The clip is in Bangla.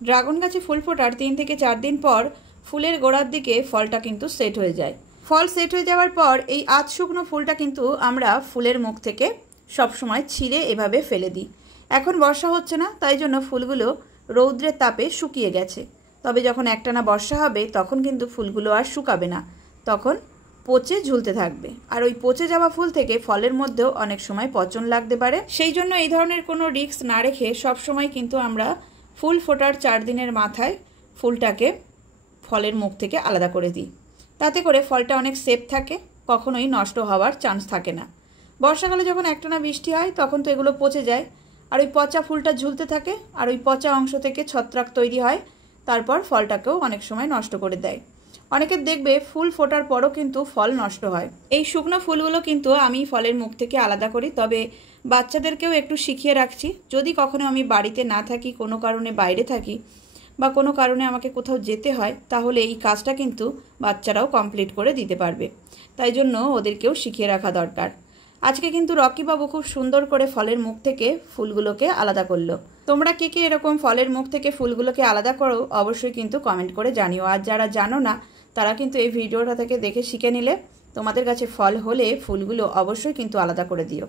ড্রাগন গাছে ফুল ফোটার 3 থেকে 4 দিন পর ফুলের গোড়ার দিকে ফলটা কিন্তু সেট হয়ে যায়। ফল সেট হয়ে যাওয়ার পর এই আধ শুকনো ফুলটা কিন্তু আমরা ফুলের মুখ থেকে সবসময় ছিঁড়ে এভাবে ফেলে দিই। এখন বর্ষা হচ্ছে না, তাই জন্য ফুলগুলো রৌদ্রের তাপে শুকিয়ে গেছে। তবে যখন একটানা বর্ষা হবে তখন কিন্তু ফুলগুলো আর শুকাবে না, তখন পচে ঝুলতে থাকবে। আর ওই পচে যাওয়া ফুল থেকে ফলের মধ্যেও অনেক সময় পচন লাগতে পারে। সেই জন্য এই ধরনের কোনো রিস্ক না রেখে সবসময় কিন্তু আমরা ফুল ফোটার 4 দিনের মাথায় ফুলটাকে ফলের মুখ থেকে আলাদা করে দিই। তাতে করে ফলটা অনেক সেফ থাকে, কখনোই নষ্ট হওয়ার চান্স থাকে না। বর্ষাকালে যখন একটানা বৃষ্টি হয় তখন তো এগুলো পচে যায়, আর ওই পচা ফুলটা ঝুলতে থাকে, আর ওই পচা অংশ থেকে ছত্রাক তৈরি হয়, তারপর ফলটাকেও অনেক সময় নষ্ট করে দেয়। অনেকের দেখবে ফুল ফোটার পরও কিন্তু ফল নষ্ট হয়। এই শুকনো ফুলগুলো কিন্তু আমি ফলের মুখ থেকে আলাদা করি, তবে বাচ্চাদেরকেও একটু শিখিয়ে রাখছি। যদি কখনো আমি বাড়িতে না থাকি, কোনো কারণে বাইরে থাকি, বা কোনো কারণে আমাকে কোথাও যেতে হয়, তাহলে এই কাজটা কিন্তু বাচ্চারাও কমপ্লিট করে দিতে পারবে। তাই জন্য ওদেরকেও শিখিয়ে রাখা দরকার। আজকে কিন্তু রকি বাবু খুব সুন্দর করে ফলের মুখ থেকে ফুলগুলোকে আলাদা করলো। তোমরা কে কে এরকম ফলের মুখ থেকে ফুলগুলোকে আলাদা করো অবশ্যই কিন্তু কমেন্ট করে জানিও। আর যারা জানো না তারা কিন্তু এই ভিডিওটা থেকে দেখে শিখে নিলে তোমাদের কাছে ফল হলে ফুলগুলো অবশ্যই কিন্তু আলাদা করে দিও।